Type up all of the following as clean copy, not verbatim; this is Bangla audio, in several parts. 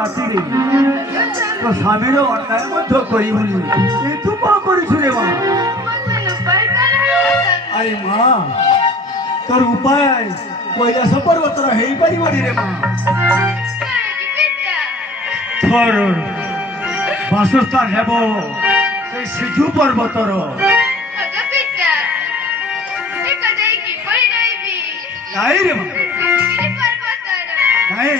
রাତିরে তো স্বামীর অন্যায় মধ্য করিবনি এই তু মা করিছু রে মা। আরে মা তোর উপায় কৈলাস পর্বতর হেই পারিবনি রে মা। তোর বাসস্থান হেব সেই সিধু পর্বতর। নাই রে মা নাই,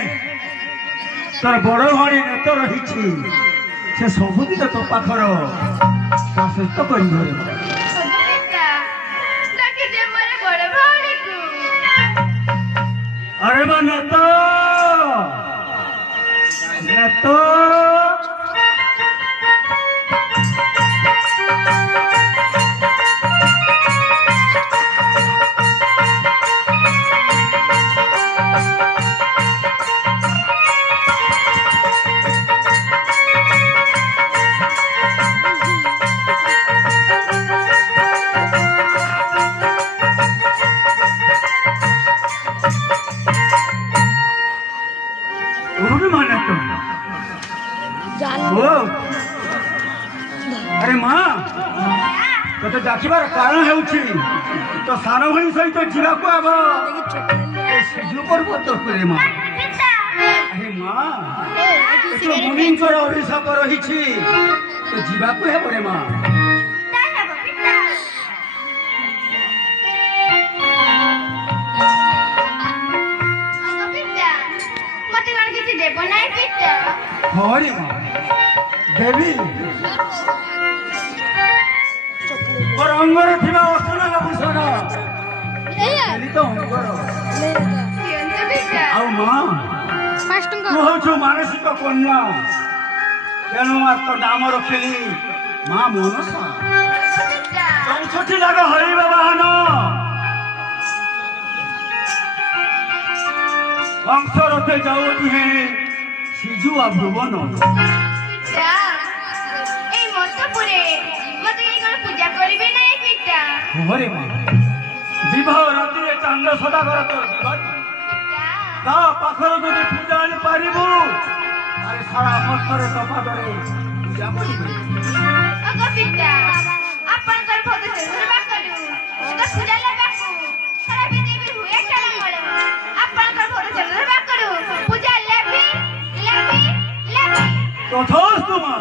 তোর বড় ভণী নেত রহিছি সে ସବୁଦିନ ତୋ ପାଖର ପ୍ରଶସ୍ତ କରିବ ରେ ମା। अरे बा नेतो नेतो अरे माँ तो डाकबार कारण है तो सान भाई सहित जावाक सिजु पर्वत रे माँ। अरे माँ तो मुनिंकर अभिशाप रही तो जावाक हे रे माँ। हाँ रे माँ देवी और अंगर थिबा असना भूषण तो अंगर आ माँ तू हूँ मानसिक कन्या तेणु तो नाम रखिली माँ मनसा। 64 लाख हरिब बाहन वंश रथे जाऊ तुहे सिजु आ भुवन। हरे माँ विवाह राति चांद सदागर पाखर जो पूजा आनी पारिबु अरे सारा मतर तपादरे पूजा तथास्तु माँ।